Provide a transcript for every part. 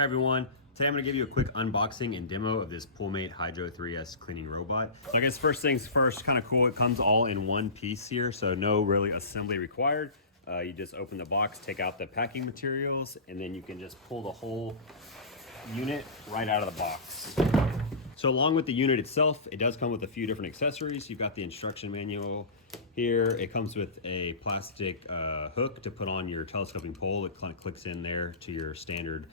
Hi everyone, today I'm going to give you a quick unboxing and demo of this Poolmate Hydro3S cleaning robot. So I guess first things first, kind of cool, it comes all in one piece here, so no really assembly required. You just open the box, take out the packing materials, and then you can just pull the whole unit right out of the box. So along with the unit itself, it does come with a few different accessories. You've got the instruction manual here. It comes with a plastic hook to put on your telescoping pole. It kind of clicks in there to your standard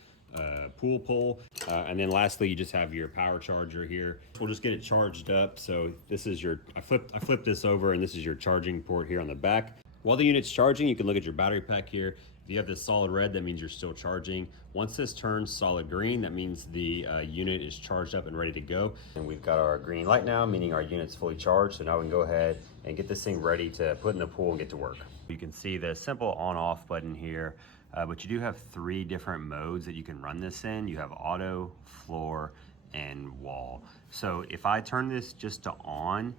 pool pole. And then lastly, you just have your power charger here. We'll just get it charged up. So this is your, I flipped this over and this is your charging port here on the back. While the unit's charging, you can look at your battery pack here. If you have this solid red, that means you're still charging. Once this turns solid green, that means the unit is charged up and ready to go. And we've got our green light now, meaning our unit's fully charged. So now we can go ahead and get this thing ready to put in the pool and get to work. You can see the simple on-off button here, but you do have 3 different modes that you can run this in. You have auto, floor, and wall. So if I turn this just to on,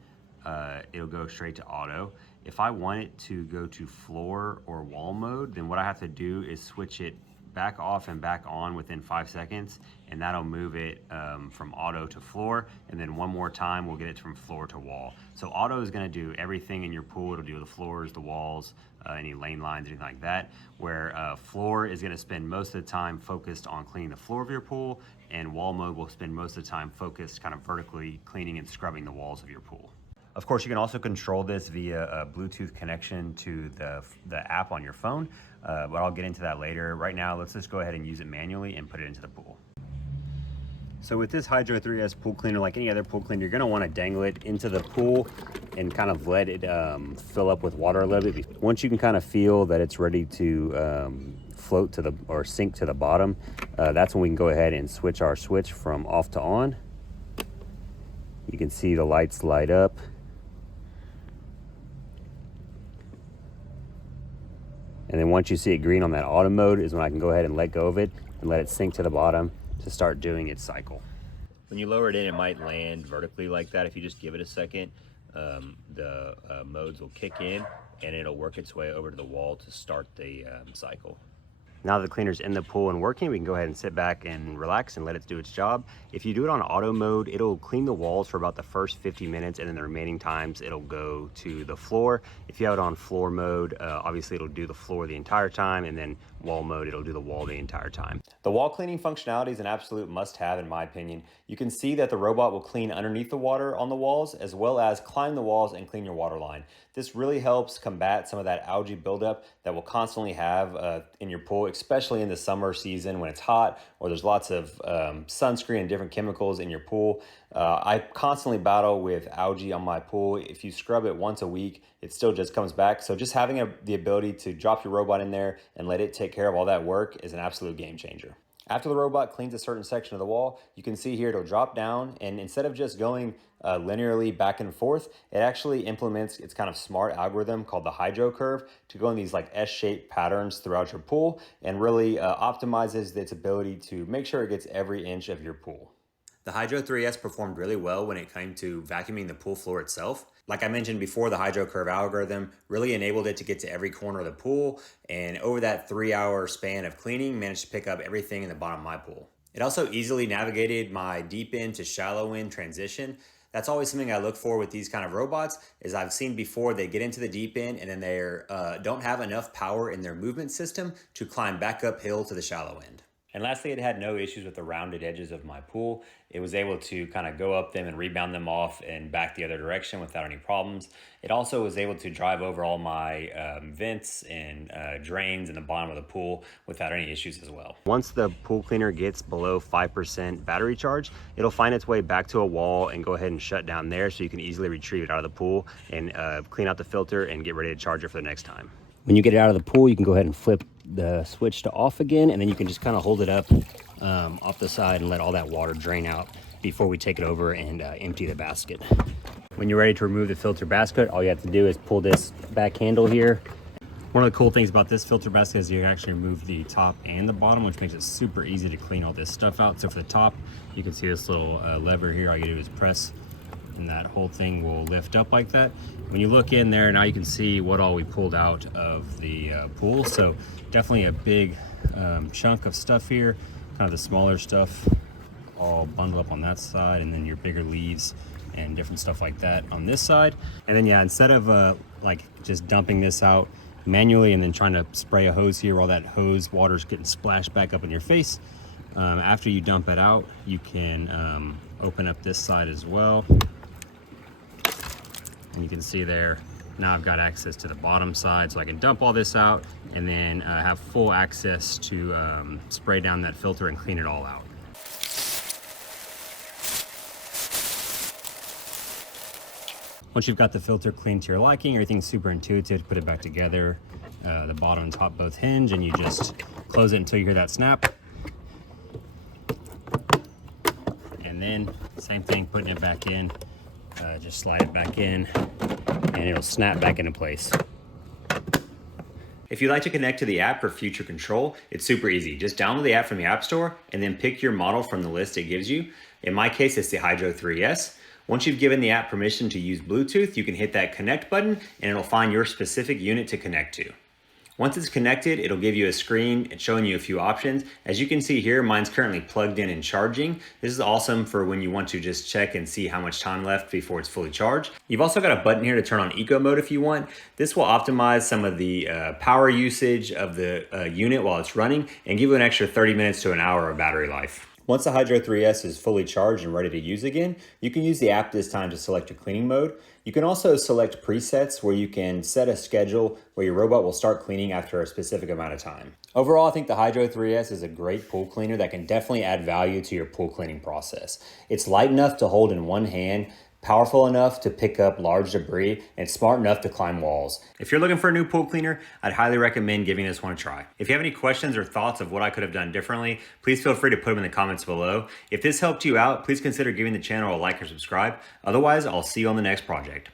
it'll go straight to auto. If I want it to go to floor or wall mode, then what I have to do is switch it back off and back on within 5 seconds, and that'll move it from auto to floor, and then one more time we'll get it from floor to wall. So auto is going to do everything in your pool. It'll do the floors, the walls, any lane lines, anything like that, where floor is going to spend most of the time focused on cleaning the floor of your pool, and wall mode will spend most of the time focused kind of vertically cleaning and scrubbing the walls of your pool. Of course, you can also control this via a Bluetooth connection to the app on your phone, but I'll get into that later. Right now, let's just go ahead and use it manually and put it into the pool. So with this Hydro3S pool cleaner, like any other pool cleaner, you're gonna wanna dangle it into the pool and kind of let it fill up with water a little bit. Once you can kind of feel that it's ready to float to or sink to the bottom, that's when we can go ahead and switch our switch from off to on. You can see the lights light up. And then once you see it green on that auto mode is when I can go ahead and let go of it and let it sink to the bottom to start doing its cycle. When you lower it in, it might land vertically like that. If you just give it a second, the modes will kick in and it'll work its way over to the wall to start the cycle. Now that the cleaner's in the pool and working, we can go ahead and sit back and relax and let it do its job. If you do it on auto mode, it'll clean the walls for about the first 50 minutes, and then the remaining times it'll go to the floor. If you have it on floor mode, obviously it'll do the floor the entire time, and then wall mode, it'll do the wall the entire time. The wall cleaning functionality is an absolute must-have in my opinion. You can see that the robot will clean underneath the water on the walls, as well as climb the walls and clean your water line. This really helps combat some of that algae buildup that we'll constantly have in your pool, especially in the summer season when it's hot or there's lots of sunscreen and different chemicals in your pool. I constantly battle with algae on my pool. If you scrub it once a week, it still just comes back. So just having the ability to drop your robot in there and let it take care of all that work is an absolute game changer. After the robot cleans a certain section of the wall, you can see here it'll drop down, and instead of just going linearly back and forth, it actually implements its kind of smart algorithm called the Hydro curve to go in these like S-shaped patterns throughout your pool, and really optimizes its ability to make sure it gets every inch of your pool. The Hydro3S performed really well when it came to vacuuming the pool floor itself. Like I mentioned before, the Hydro curve algorithm really enabled it to get to every corner of the pool, and over that 3-hour span of cleaning, managed to pick up everything in the bottom of my pool. It also easily navigated my deep end to shallow end transition. That's always something I look for with these kind of robots, is I've seen before they get into the deep end and then they don't have enough power in their movement system to climb back uphill to the shallow end. And lastly, it had no issues with the rounded edges of my pool. It was able to kind of go up them and rebound them off and back the other direction without any problems. It also was able to drive over all my vents and drains in the bottom of the pool without any issues as well. Once the pool cleaner gets below 5% battery charge, it'll find its way back to a wall and go ahead and shut down there, so you can easily retrieve it out of the pool and clean out the filter and get ready to charge it for the next time. When you get it out of the pool, you can go ahead and flip the switch to off again, and then you can just kind of hold it up off the side and let all that water drain out before we take it over and empty the basket. When you're ready to remove the filter basket, all you have to do is pull this back handle here. One of the cool things about this filter basket is you can actually remove the top and the bottom, which makes it super easy to clean all this stuff out. So for the top, you can see this little lever here. All you do is press, and that whole thing will lift up like that. When you look in there, now you can see what all we pulled out of the pool. So definitely a big chunk of stuff here. kind of the smaller stuff all bundled up on that side, and then your bigger leaves and different stuff like that on this side. And then yeah, instead of like just dumping this out manually and then trying to spray a hose here while that hose water's getting splashed back up in your face, after you dump it out, you can open up this side as well. And you can see there, now I've got access to the bottom side, so I can dump all this out and then have full access to spray down that filter and clean it all out. Once you've got the filter cleaned to your liking, everything's super intuitive to put it back together. The bottom and top both hinge, and you just close it until you hear that snap. And then same thing, putting it back in, just slide it back in and it'll snap back into place. If you'd like to connect to the app for future control, it's super easy. Just download the app from the App Store and then pick your model from the list it gives you. In my case, it's the Hydro3S. Once you've given the app permission to use Bluetooth, you can hit that connect button and it'll find your specific unit to connect to. Once it's connected, it'll give you a screen showing you a few options. As you can see here, mine's currently plugged in and charging. This is awesome for when you want to just check and see how much time left before it's fully charged. You've also got a button here to turn on eco mode if you want. This will optimize some of the power usage of the unit while it's running and give you an extra 30 minutes to an hour of battery life. Once the Hydro3S is fully charged and ready to use again, you can use the app this time to select your cleaning mode. You can also select presets where you can set a schedule where your robot will start cleaning after a specific amount of time. Overall, I think the Hydro3S is a great pool cleaner that can definitely add value to your pool cleaning process. It's light enough to hold in one hand, powerful enough to pick up large debris, and smart enough to climb walls. If you're looking for a new pool cleaner, I'd highly recommend giving this one a try. If you have any questions or thoughts of what I could have done differently, please feel free to put them in the comments below. If this helped you out, please consider giving the channel a like or subscribe. Otherwise, I'll see you on the next project.